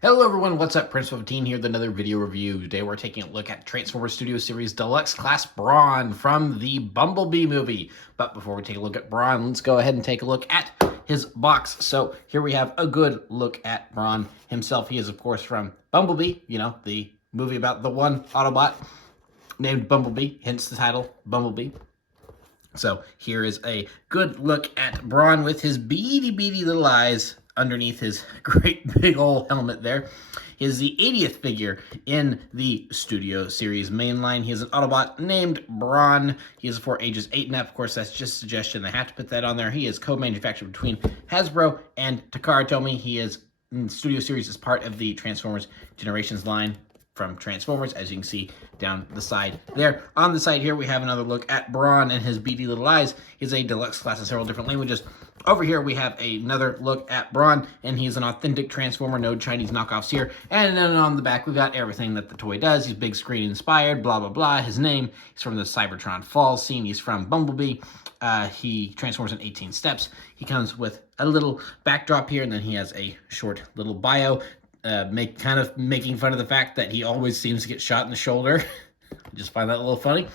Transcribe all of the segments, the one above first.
Hello everyone, what's up? Prince15 here with another video review. Today we're taking a look at Transformers Studio Series Deluxe Class Brawn from the Bumblebee movie. But before we take a look at Brawn, let's go ahead and take a look at his box. So here we have a good look at Brawn himself. He is of course from Bumblebee, you know, the movie about the one Autobot named Bumblebee, hence the title, Bumblebee. So here is a good look at Brawn with his beady little eyes underneath his great big old helmet there. He is the 80th figure in the Studio Series mainline. He is an Autobot named Brawn. He is for ages 8 and up. Of course, that's just a suggestion. I have to put that on there. He is co-manufactured between Hasbro and Takara Tomy. He is in Studio Series as part of the Transformers Generations line from Transformers, as you can see down the side there. On the side here, we have another look at Brawn and his beady little eyes. He's a deluxe class in several different languages. Over here, we have another look at Brawn, and he's an authentic Transformer, no Chinese knockoffs here. And then on the back, we got everything that the toy does. He's big screen inspired, blah, blah, blah. His name, he's from the Cybertron Falls scene. He's from Bumblebee. He transforms in 18 steps. He comes with a little backdrop here, and then he has a short little bio. Kind of making fun of the fact that he always seems to get shot in the shoulder. I just find that a little funny.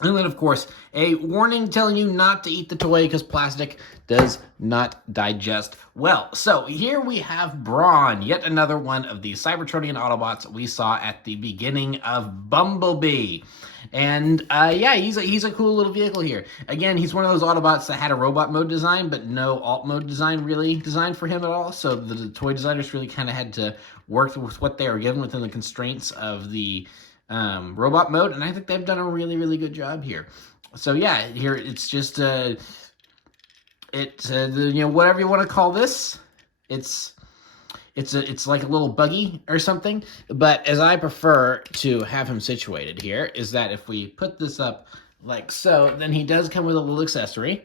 And then, of course, a warning telling you not to eat the toy because plastic does not digest well. So here we have Brawn, yet another one of the Cybertronian Autobots we saw at the beginning of Bumblebee. And yeah, he's a cool little vehicle here. Again, he's one of those Autobots that had a robot mode design, but no alt mode design really designed for him at all. So the toy designers really kind of had to work with what they were given within the constraints of the robot mode, and I think they've done a really good job here. So yeah, here it's just you know, whatever you want to call this, it's like a little buggy or something. But as I prefer to have him situated here is that if we put this up like so, then he does come with a little accessory.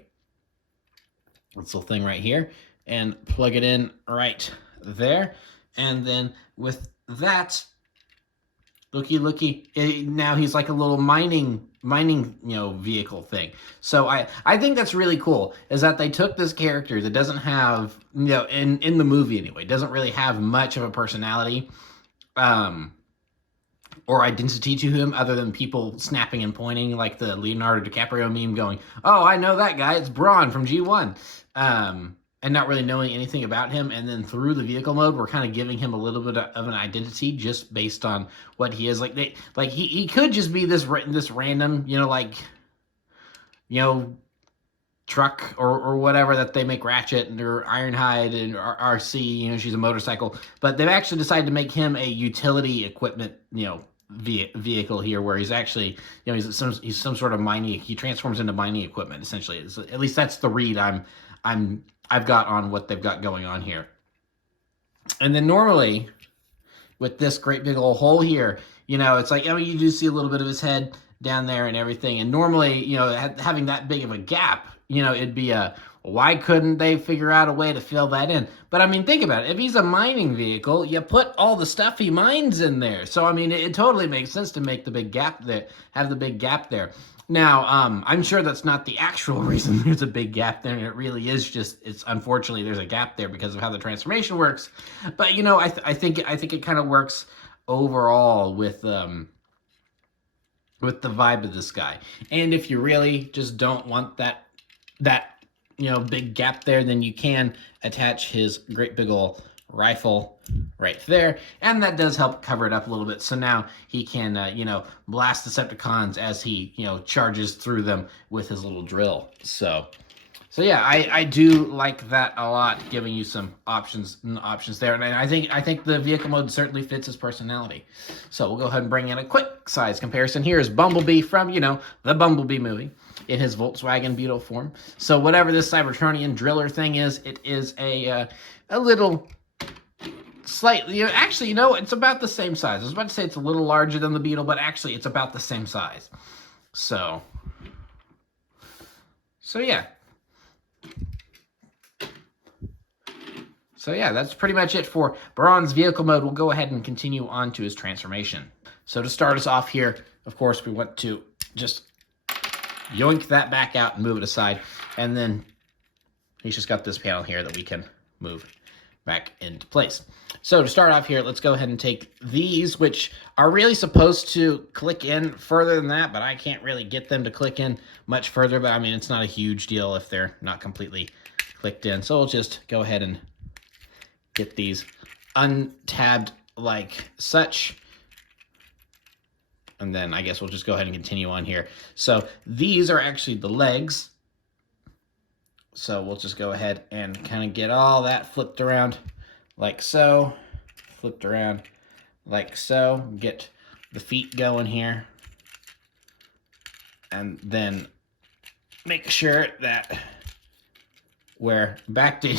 This little thing right here, and plug it in right there, and then with that, looky, now he's like a little mining, you know, vehicle thing. So I think that's really cool, is that they took this character that doesn't have, you know, in the movie anyway, doesn't really have much of a personality, or identity to him other than people snapping and pointing, like the Leonardo DiCaprio meme going, oh, I know that guy, it's Brawn from G1. And not really knowing anything about him, and then through the vehicle mode, we're kind of giving him a little bit of an identity just based on what he is. Like he could just be this random, you know, like, you know, truck or whatever that they make Ratchet and or Ironhide and RC, you know, she's a motorcycle, but they've actually decided to make him a utility equipment, you know, vehicle here, where he's actually, you know, he's some sort of mining. He transforms into mining equipment essentially. At least that's the read I've got on what they've got going on here. And then normally, with this great big old hole here, you know, it's like, I mean, you do see a little bit of his head down there and everything. And normally, you know, having that big of a gap, you know, it'd be why couldn't they figure out a way to fill that in? But I mean, think about it. If he's a mining vehicle, you put all the stuff he mines in there. So, I mean, it totally makes sense to make the big gap there, have the big gap there. Now, I'm sure that's not the actual reason there's a big gap there, and it really is just, it's unfortunately there's a gap there because of how the transformation works. But, you know, I think it kind of works overall with the vibe of this guy. And if you really just don't want that you know, big gap there, then you can attach his great big old rifle right there, and that does help cover it up a little bit. So now he can, you know, blast Decepticons as he, you know, charges through them with his little drill. So yeah, I do like that a lot, giving you some options there, and I think the vehicle mode certainly fits his personality. So we'll go ahead and bring in a quick size comparison. Here is Bumblebee from, you know, the Bumblebee movie in his Volkswagen Beetle form. So whatever this Cybertronian driller thing is, it is a little slightly, actually, you know, it's about the same size. I was about to say it's a little larger than the Beetle, but actually it's about the same size. So yeah. So yeah, that's pretty much it for Brawn's vehicle mode. We'll go ahead and continue on to his transformation. So to start us off here, of course, we want to just yoink that back out and move it aside. And then he's just got this panel here that we can move back into place. So to start off here, let's go ahead and take these, which are really supposed to click in further than that, but I can't really get them to click in much further. But I mean, it's not a huge deal if they're not completely clicked in. So we'll just go ahead and get these untabbed like such. And then I guess we'll just go ahead and continue on here. So these are actually the legs. So we'll just go ahead and kind of get all that flipped around like so. Flipped around like so. Get the feet going here. And then make sure that we're back to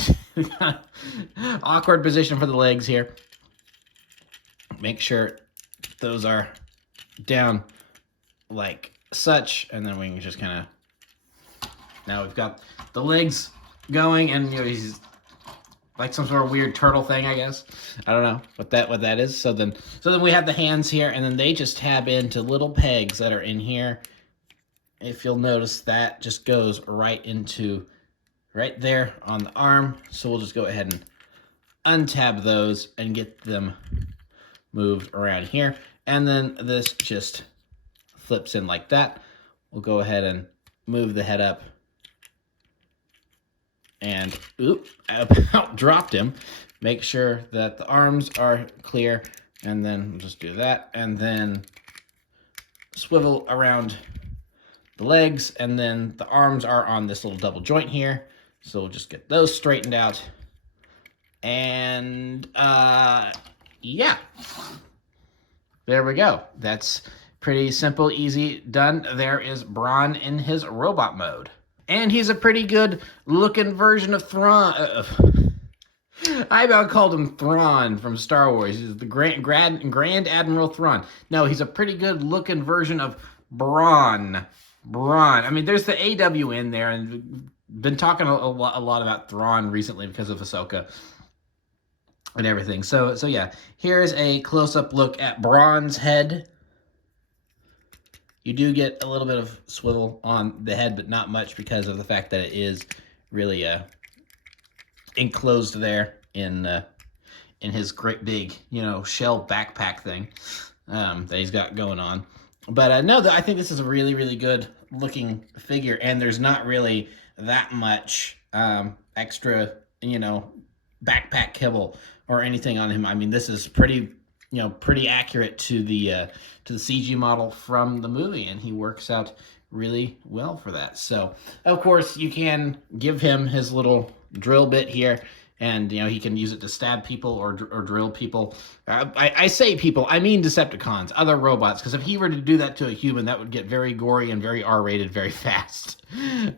awkward position for the legs here. Make sure those are down like such, and then we can just kind of, now we've got the legs going, and you know, he's like some sort of weird turtle thing, I guess. I don't know what that is. So then we have the hands here, and then they just tab into little pegs that are in here. If you'll notice, that just goes right into right there on the arm. So we'll just go ahead and untab those and get them moved around here. And then this just flips in like that. We'll go ahead and move the head up. And, oop, I about dropped him. Make sure that the arms are clear. And then we'll just do that. And then swivel around the legs. And then the arms are on this little double joint here. So we'll just get those straightened out. And, yeah. There we go. That's pretty simple, easy, done. There is Brawn in his robot mode. And he's a pretty good looking version of Thrawn. I about called him Thrawn from Star Wars. He's the Grand Admiral Thrawn. No, he's a pretty good looking version of Brawn. Brawn. I mean, there's the AW in there, and been talking a lot about Thrawn recently because of Ahsoka and everything. So yeah, here's a close-up look at Brawn's head. You do get a little bit of swivel on the head, but not much because of the fact that it is really enclosed there in his great big, you know, shell backpack thing that he's got going on. But no, I think this is a really, really good looking figure, and there's not really that much extra, you know, backpack kibble or anything on him. I mean, this is pretty, you know, pretty accurate to the CG model from the movie, and he works out really well for that. So, of course, you can give him his little drill bit here, and, you know, he can use it to stab people or drill people. I say people, I mean Decepticons, other robots, because if he were to do that to a human, that would get very gory and very R-rated very fast.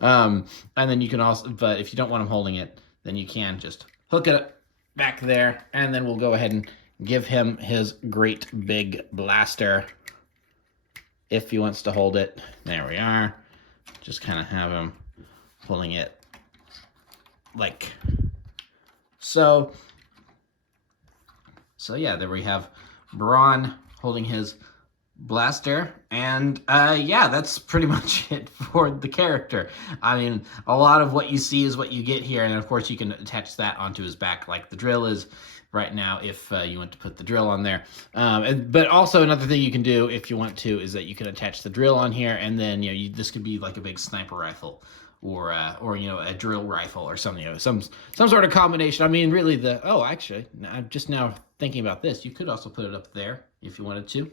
And then you can also, but if you don't want him holding it, then you can just hook it up back there, and then we'll go ahead and give him his great big blaster if he wants to hold it. There we are. Just kind of have him pulling it like so. So yeah, there we have Brawn holding his blaster, and yeah, that's pretty much it for the character. I mean, a lot of what you see is what you get here, and of course you can attach that onto his back like the drill is right now if you want to put the drill on there. But also another thing you can do if you want to is that you can attach the drill on here, and then, you know, this could be like a big sniper rifle or you know, a drill rifle or something, you know, some sort of combination. I mean, really actually, I'm just now thinking about this. You could also put it up there if you wanted to,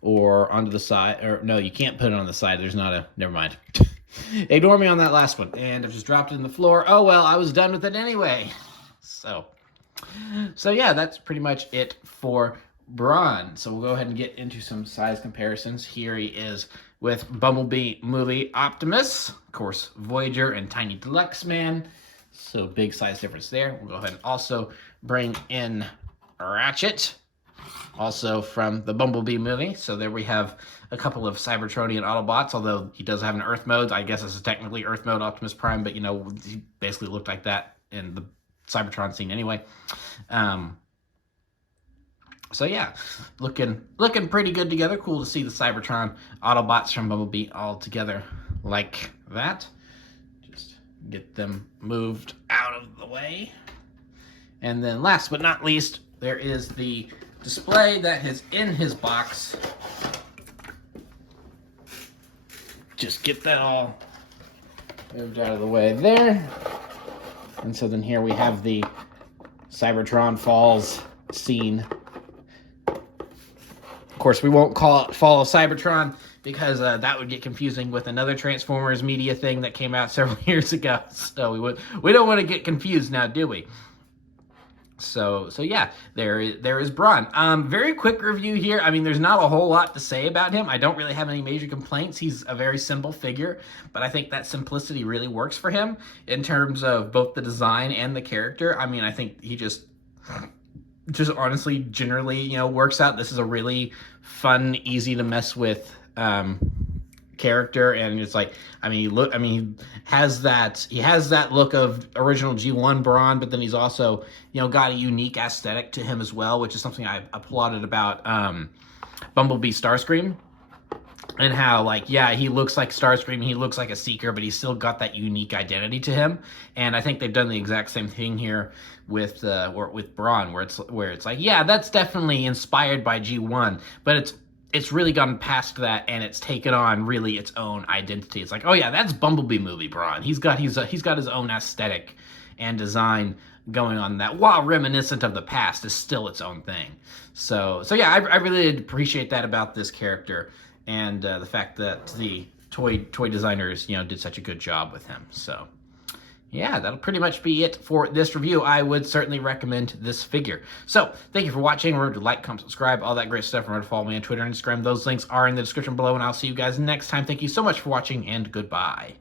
or onto the side, or no, you can't put it on the side. There's not a, never mind. Ignore me on that last one. And I've just dropped it in the floor. Oh, well, I was done with it anyway. So yeah, that's pretty much it for Brawn. So we'll go ahead and get into some size comparisons. Here he is with Bumblebee movie Optimus, of course, Voyager and Tiny Deluxe Man. So big size difference there. We'll go ahead and also bring in Ratchet, also from the Bumblebee movie. So there we have a couple of Cybertronian Autobots, although he does have an Earth mode. I guess this is technically Earth mode Optimus Prime, but, you know, he basically looked like that in the Cybertron scene anyway. So yeah, looking pretty good together. Cool to see the Cybertron Autobots from Bumblebee all together like that. Just get them moved out of the way. And then last but not least, there is the display that is in his box. Just get that all moved out of the way there. And so then here we have the Cybertron Falls scene. Of course, we won't call it Fall of Cybertron because that would get confusing with another Transformers media thing that came out several years ago. So we don't want to get confused now, do we? So yeah, there is Brawn. Very quick review here. I mean, there's not a whole lot to say about him. I don't really have any major complaints. He's a very simple figure, but I think that simplicity really works for him in terms of both the design and the character. I mean, I think he just honestly generally, you know, works out. This is a really fun, easy to mess with character, and it's like, I mean, he has that look of original G1 Brawn, but then he's also, you know, got a unique aesthetic to him as well, which is something I applauded about Bumblebee Starscream, and how, like, yeah, he looks like Starscream, he looks like a Seeker, but he's still got that unique identity to him. And I think they've done the exact same thing here with Brawn, where it's like, yeah, that's definitely inspired by G1, but it's really gone past that, and it's taken on really its own identity. It's like, oh yeah, that's Bumblebee movie Brawn. He's got his own aesthetic and design going on that, while reminiscent of the past, is still its own thing. So yeah, I really appreciate that about this character, and the fact that the toy designers, you know, did such a good job with him. So yeah, that'll pretty much be it for this review. I would certainly recommend this figure. So, thank you for watching. Remember to like, comment, subscribe, all that great stuff. Remember to follow me on Twitter and Instagram. Those links are in the description below, and I'll see you guys next time. Thank you so much for watching, and goodbye.